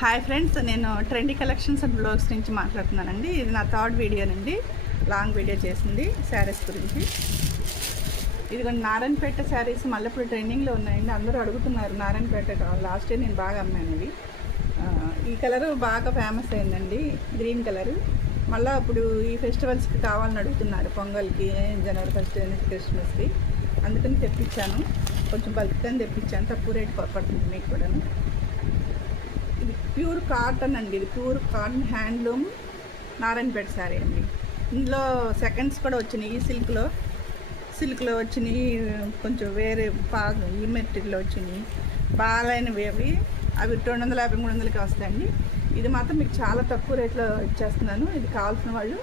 Hi friends, నేను trendy collections and blogs నుంచి మాట్లాడుతున్నానండి. ఇది నా థర్డ్ వీడియోనండి. లాంగ్ వీడియో చేసింది శారీస్ గురించి. ఇది కొన్ని నారాయణపేట శారీస్ మళ్ళీ ఇప్పుడు ట్రెండింగ్లో ఉన్నాయండి. అందరూ అడుగుతున్నారు నారాయణపేట. లాస్ట్ ఇయర్ నేను బాగా అమ్మాను ఇవి. ఈ కలరు బాగా ఫేమస్ అయిందండి, గ్రీన్ కలరు. మళ్ళీ ఇప్పుడు ఈ ఫెస్టివల్స్కి కావాలని అడుగుతున్నారు, పొంగల్కి, జనవరి 1 క్రిస్మస్కి. అందుకని తెప్పించాను, కొంచెం బల్క్గానే తెప్పించాను. తక్కువ రేట్ పడుతుంది మీకు కూడాను. ఇది ప్యూర్ కాటన్ అండి, ఇది pure cotton handloom Narayanpet sari అండి. ఇందులో సెకండ్స్ కూడా వచ్చినాయి, ఈ సిల్క్లో వచ్చినాయి, కొంచెం వేరే ఈ మెటీరియల్లో వచ్చినాయి. బాగాలైనవి అవి 250-300కి వస్తాయండి. ఇది మాత్రం మీకు చాలా తక్కువ రేట్లో ఇచ్చేస్తున్నాను. ఇది కావాల్సిన వాళ్ళు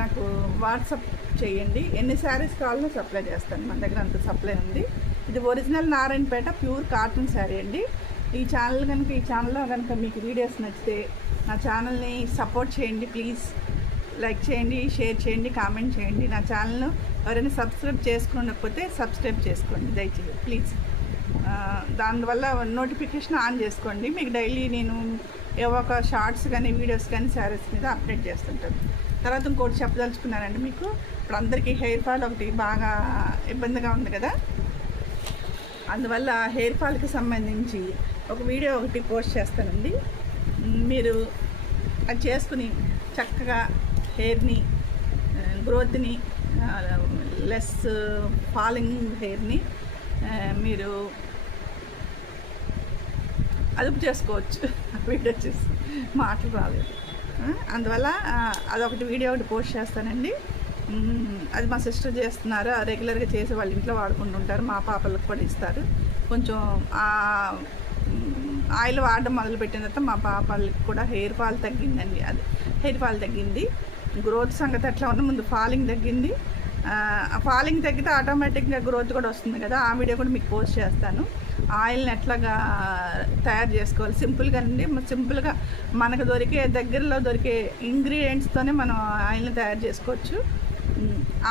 నాకు వాట్సాప్ చేయండి, ఎన్ని శారీస్ కావాలో సప్లై చేస్తాను. మన దగ్గర అంత సప్లై ఉంది. ఇది original Narayanpet pure cotton sari అండి. ఈ ఛానల్లో కనుక మీకు వీడియోస్ నచ్చితే నా ఛానల్ని సపోర్ట్ చేయండి ప్లీజ్. లైక్ చేయండి, షేర్ చేయండి, కామెంట్ చేయండి. నా ఛానల్ను ఎవరైనా సబ్స్క్రైబ్ చేసుకోకపోతే సబ్స్క్రైబ్ చేసుకోండి దయచేసి ప్లీజ్. దానివల్ల నోటిఫికేషన్ ఆన్ చేసుకోండి. మీకు డైలీ నేను ఏవో ఒక షార్ట్స్ కానీ వీడియోస్ కానీ శారీస్ మీద అప్డేట్ చేస్తుంటాను. తర్వాత ఇంకోటి చెప్పదలుచుకున్నానండి మీకు. ఇప్పుడు అందరికీ హెయిర్ ఫాల్ ఒకటి బాగా ఇబ్బందిగా ఉంది కదా, అందువల్ల హెయిర్ ఫాల్కి సంబంధించి ఒక వీడియో ఒకటి పోస్ట్ చేస్తానండి. మీరు అది చేసుకుని చక్కగా హెయిర్ని, గ్రోత్ని, లెస్ ఫాలింగ్ హెయిర్ని మీరు అదుపు చేసుకోవచ్చు. వీడియో చూసి మాటలు రాలేదు, అందువల్ల అదొకటి వీడియో ఒకటి పోస్ట్ చేస్తానండి. అది మా సిస్టర్ చేస్తున్నారు, రెగ్యులర్గా చేసి వాళ్ళ ఇంట్లో వాడుకుంటుంటారు. మా పాపలకు కూడా ఇస్తారు. కొంచెం ఆయిల్ వాడడం మొదలుపెట్టిన తర్వాత మా పాపలకి కూడా హెయిర్ ఫాల్ తగ్గిందండి. అది హెయిర్ ఫాల్ తగ్గింది. గ్రోత్ సంగతి ఎట్లా ఉన్న ముందు ఫాలింగ్ తగ్గింది. ఫాలింగ్ తగ్గితే ఆటోమేటిక్గా గ్రోత్ కూడా వస్తుంది కదా. ఆ వీడియో కూడా మీకు పోస్ట్ చేస్తాను. ఆయిల్ని ఎట్లాగా తయారు చేసుకోవాలి సింపుల్గా అండి. సింపుల్గా మనకు దగ్గరలో దొరికే ఇంగ్రీడియంట్స్తోనే మనం ఆయిల్ని తయారు చేసుకోవచ్చు.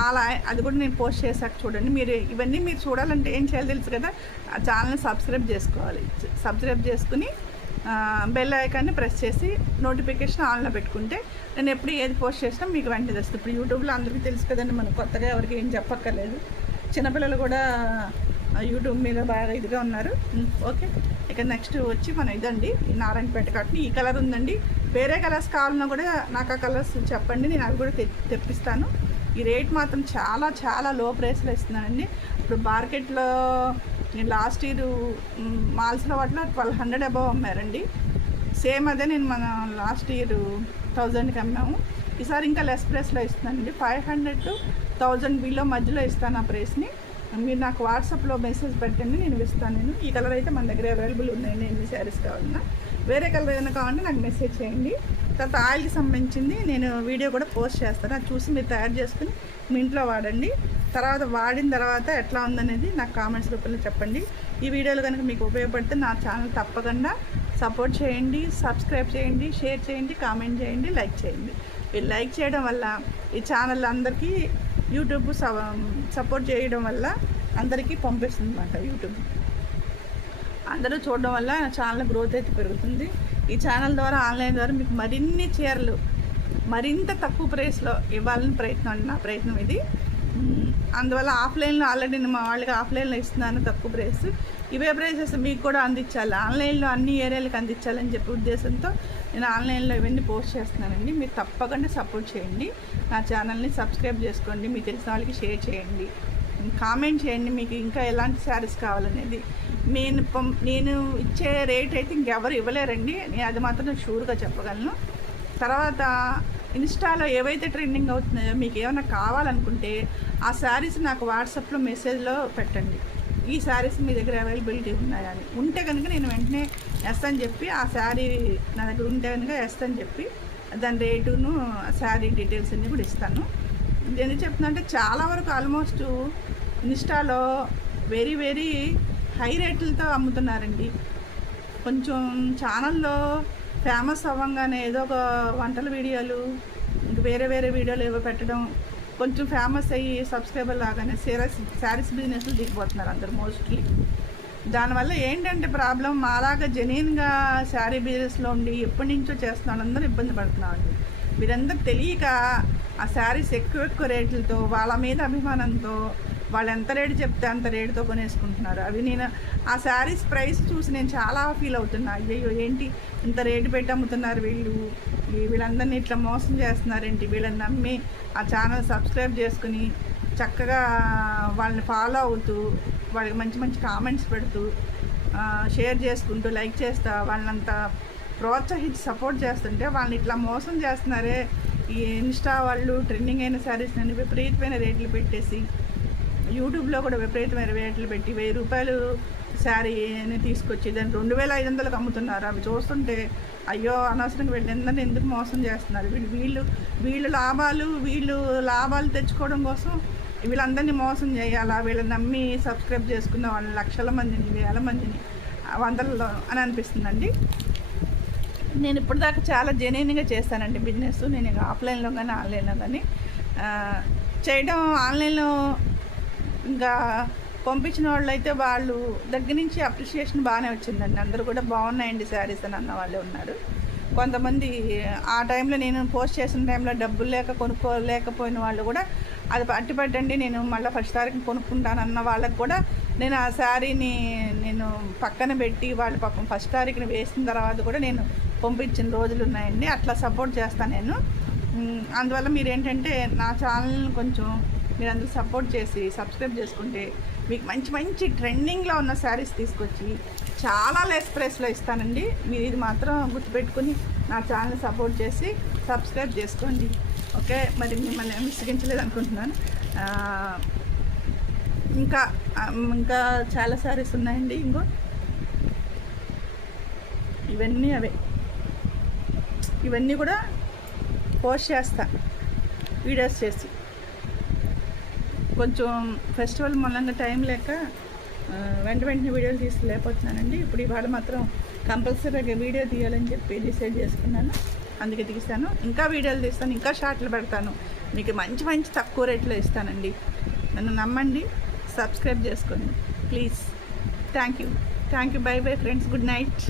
అలా అది కూడా నేను పోస్ట్ చేశాక చూడండి. ఇవన్నీ మీరు చూడాలంటే ఏం చేయాలి తెలుసు కదా, ఆ ఛానల్ని సబ్స్క్రైబ్ చేసుకోవాలి. సబ్స్క్రైబ్ చేసుకుని బెల్ ఐకాన్ని ప్రెస్ చేసి నోటిఫికేషన్ ఆన్లో పెట్టుకుంటే నేను ఎప్పుడు ఏది పోస్ట్ చేసినా మీకు వెంటనే తెలుస్తుంది. ఇప్పుడు యూట్యూబ్లో అందరికీ తెలుసు కదండి, మనం కొత్తగా ఎవరికి ఏం చెప్పక్కర్లేదు. చిన్నపిల్లలు కూడా యూట్యూబ్ మీద బాగా ఇదిగా ఉన్నారు. ఓకే, ఇక నెక్స్ట్ వచ్చి మనం ఇదండి, ఈ నారాయణపేట కాటన్. ఈ కలర్ ఉందండి. వేరే కలర్స్ కావాలన్నా కూడా నాకు ఆ కలర్స్ చెప్పండి, నేను అవి కూడా తెప్పిస్తాను. ఈ రేట్ మాత్రం చాలా చాలా లో ప్రైస్లో ఇస్తున్నానండి. ఇప్పుడు మార్కెట్లో నేను లాస్ట్ ఇయర్ మాల్స్లో వాటిలో 1200 అబవ్ అమ్మారండి. సేమ్ అదే నేను మన లాస్ట్ ఇయర్ 1000కి అమ్మాము. ఈసారి ఇంకా లెస్ ప్రైస్లో ఇస్తున్నానండి. 500 to 1000 బిలో మధ్యలో ఇస్తాను ఆ ప్రైస్ని. మీరు నాకు వాట్సాప్లో మెసేజ్ పెట్టండి, నేను ఇస్తాను. ఈ కలర్ అయితే మన దగ్గర అవైలబుల్ ఉన్నాయండి. ఎన్ని శారీస్ కావాలన్నా, వేరే కలర్ ఏదైనా కావాలంటే నాకు మెసేజ్ చేయండి. తర్వాత ఆయిల్కి సంబంధించింది నేను వీడియో కూడా పోస్ట్ చేస్తాను. అది చూసి మీరు తయారు చేసుకుని మీ ఇంట్లో వాడండి. తర్వాత వాడిన తర్వాత ఎట్లా ఉందనేది నాకు కామెంట్స్ రూపంలో చెప్పండి. ఈ వీడియోలు కనుక మీకు ఉపయోగపడితే నా ఛానల్ తప్పకుండా సపోర్ట్ చేయండి, సబ్స్క్రైబ్ చేయండి, షేర్ చేయండి, కామెంట్ చేయండి, లైక్ చేయండి. మీరు లైక్ చేయడం వల్ల ఈ ఛానల్ అందరికీ యూట్యూబ్ సపోర్ట్ చేయడం వల్ల అందరికీ పంపిస్తుంది అన్నమాట. యూట్యూబ్ అందరూ చూడడం వల్ల ఛానల్ గ్రోత్ అయితే పెరుగుతుంది. ఈ ఛానల్ ద్వారా, ఆన్లైన్ ద్వారా మీకు మరిన్ని చీరలు మరింత తక్కువ ప్రైస్లో ఇవ్వాలని నా ప్రయత్నం ఇది. అందువల్ల ఆఫ్లైన్లో ఆల్రెడీ నేను మా వాళ్ళకి ఆఫ్లైన్లో ఇస్తున్నాను తక్కువ ప్రైస్. ఇవే ప్రైసెస్ మీకు కూడా అందించాలి, ఆన్లైన్లో అన్ని ఏరియాలకు అందించాలని చెప్పి ఉద్దేశంతో నేను ఆన్లైన్లో ఇవన్నీ పోస్ట్ చేస్తున్నానండి. మీరు తప్పకుండా సపోర్ట్ చేయండి. నా ఛానల్ని సబ్స్క్రైబ్ చేసుకోండి, మీకు తెలిసిన వాళ్ళకి షేర్ చేయండి, కామెంట్ చేయండి మీకు ఇంకా ఎలాంటి శారీస్ కావాలనేది. నేను ఇచ్చే రేట్ అయితే ఇంకెవరు ఇవ్వలేరండి, నేను అది మాత్రం షూర్గా చెప్పగలను. తర్వాత ఇన్స్టాలో ఏవైతే ట్రెండింగ్ అవుతున్నాయో మీకు ఏమైనా కావాలనుకుంటే ఆ శారీస్ నాకు వాట్సాప్లో మెసేజ్లో పెట్టండి. ఈ శారీస్ మీ దగ్గర అవైలబిలిటీ ఉన్నాయా అని. ఉంటే కనుక నేను వెంటనే ఎస్ అని చెప్పి, ఆ శారీ నా దగ్గర ఉంటే కనుక ఎస్ అని చెప్పి దాని రేటును శారీ డీటెయిల్స్ అన్నీ కూడా ఇస్తాను. ఎందుకు చెప్తున్నా అంటే చాలా వరకు ఆల్మోస్ట్ ఇన్స్టాలో వెరీ వెరీ హై రేట్లతో అమ్ముతున్నారండి. కొంచెం ఛానల్లో ఫేమస్ అవ్వగానే ఏదో ఒక వంటల వీడియోలు, ఇంక వేరే వేరే వీడియోలు ఏవో పెట్టడం, కొంచెం ఫేమస్ అయ్యి సబ్స్క్రైబర్ లాగానే శారీస్ బిజినెస్లు దిగిపోతున్నారు అందరు మోస్ట్లీ. దానివల్ల ఏంటంటే ప్రాబ్లం, మాలాగా జెన్యూన్గా శారీ బిజినెస్లో ఉండి ఎప్పటి నుంచో చేస్తున్నాను అందరూ ఇబ్బంది పడుతున్నామండి. మీరందరూ తెలియక ఆ శారీస్ ఎక్కువ రేట్లతో, వాళ్ళ మీద అభిమానంతో వాళ్ళు ఎంత రేటు చెప్తే అంత రేటుతో కొనేసుకుంటున్నారు. అవి నేను ఆ శారీస్ ప్రైస్ చూసి నేను చాలా ఫీల్ అవుతున్నా. అయ్యో ఏంటి ఇంత రేటు పెట్టి అమ్ముతున్నారు వీళ్ళందరినీ ఇట్లా మోసం చేస్తున్నారేంటి, వీళ్ళని నమ్మి ఆ ఛానల్ సబ్స్క్రైబ్ చేసుకుని చక్కగా వాళ్ళని ఫాలో అవుతూ వాళ్ళకి మంచి మంచి కామెంట్స్ పెడుతూ షేర్ చేసుకుంటూ లైక్ చేస్తా వాళ్ళంతా ప్రోత్సహించి సపోర్ట్ చేస్తుంటే వాళ్ళని ఇట్లా మోసం చేస్తున్నారే ఈ ఇన్స్టా వాళ్ళు. ట్రెండింగ్ అయిన శారీస్ నేను విపరీతమైన రేట్లు పెట్టేసి యూట్యూబ్లో కూడా విపరీతమైన రేట్లు పెట్టి 1000 రూపాయలు శారీని తీసుకొచ్చి దాన్ని 2500కు అమ్ముతున్నారు. అవి చూస్తుంటే అయ్యో అనవసరంగా వీళ్ళందరినీ ఎందుకు మోసం చేస్తున్నారు, వీళ్ళు లాభాలు తెచ్చుకోవడం కోసం వీళ్ళందరినీ మోసం చేయాలా, వీళ్ళని నమ్మి సబ్స్క్రైబ్ చేసుకున్న వాళ్ళ లక్షల మందిని, వేల మందిని, వందలలో అని అనిపిస్తుందండి. నేను ఇప్పటిదాకా చాలా జెన్యూన్గా చేస్తానండి బిజినెస్. నేను ఇక ఆఫ్లైన్లో కానీ ఆన్లైన్లో కానీ చేయడం. ఆన్లైన్లో ఇంకా పంపించిన వాళ్ళు అయితే వాళ్ళు దగ్గర నుంచి అప్రిషియేషన్ బాగానే వచ్చిందండి. అందరూ కూడా బాగున్నాయండి శారీస్ అని అన్న వాళ్ళే ఉన్నారు. కొంతమంది ఆ టైంలో నేను పోస్ట్ చేసిన టైంలో డబ్బులు లేక కొనుక్కోలేకపోయిన వాళ్ళు కూడా అది అట్టిపెట్టండి నేను మళ్ళీ ఫస్ట్ తారీఖు కొనుక్కుంటానన్న వాళ్ళకి కూడా నేను ఆ శారీని నేను పక్కన పెట్టి వాళ్ళు పాపం ఫస్ట్ తారీఖుని వేసిన తర్వాత కూడా నేను పంపించిన రోజులు ఉన్నాయండి. అట్లా సపోర్ట్ చేస్తాను నేను. అందువల్ల మీరు ఏంటంటే నా ఛానల్ని కొంచెం మీరు అందరూ సపోర్ట్ చేసి సబ్స్క్రైబ్ చేసుకుంటే మీకు మంచి మంచి ట్రెండింగ్లో ఉన్న శారీస్ తీసుకొచ్చి చాలా లెస్ ప్రైస్లో ఇస్తానండి. మీరు ఇది మాత్రం గుర్తుపెట్టుకుని నా ఛానల్ సపోర్ట్ చేసి సబ్స్క్రైబ్ చేసుకోండి. ఓకే, మరి మిమ్మల్ని విసిగించలేదు అనుకుంటున్నాను. ఇంకా చాలా శారీస్ ఉన్నాయండి. ఇవన్నీ కూడా పోస్ట్ చేస్తా వీడియోస్ చేసి. కొంచెం ఫెస్టివల్ మూలంగా టైం లేక వెంటనే వీడియోలు తీసుకోలేకపోతున్నానండి. ఇప్పుడు ఇవాళ మాత్రం కంపల్సరీగా వీడియో తీయాలని చెప్పి డిసైడ్ చేసుకున్నాను, అందుకే తీస్తాను. ఇంకా వీడియోలు తీస్తాను, ఇంకా షార్ట్లు పెడతాను, మీకు మంచి మంచి తక్కువ రేట్లో ఇస్తానండి. నన్ను నమ్మండి, సబ్స్క్రైబ్ చేసుకోండి please. Thank you. Bye friends, good night.